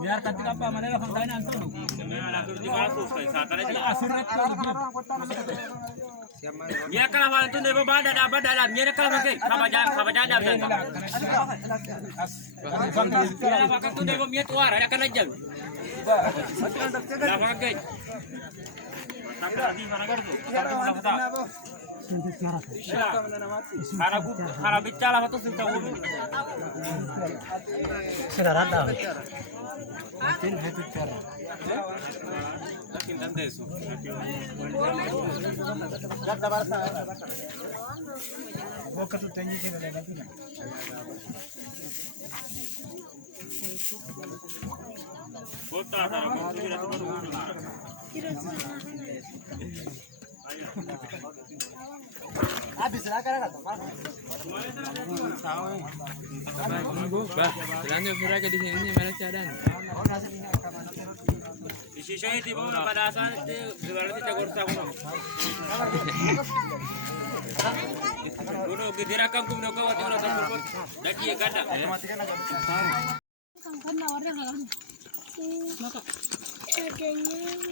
Biar ketika apa mana lah bangsain antum. Biar kalau orang tu nebo bada dapat dalam, biar kalau mungkin khabar jadab dan. Biar makan tu nebo miat war, ada kan aja. Dah makan. Takkan di mana kerja? Karena bicara apa tuh sudah umum. Sudah ada. Mungkin itu cara. Mungkin tentu. Gak ada bahasa. Bukan tuh tinggi sih ada lagi na. Kota ada orang tidak terlalu umum. Habis lah kan kata. Bah, jalannya pura ke di sini mana keadaan? Di sisi itu bawa pada asal itu berarti cagur tahu. Kuno gidirakam kuno kawat orang sambut. Lagi ya kada. Kan nawarnya halang. Maka Harganya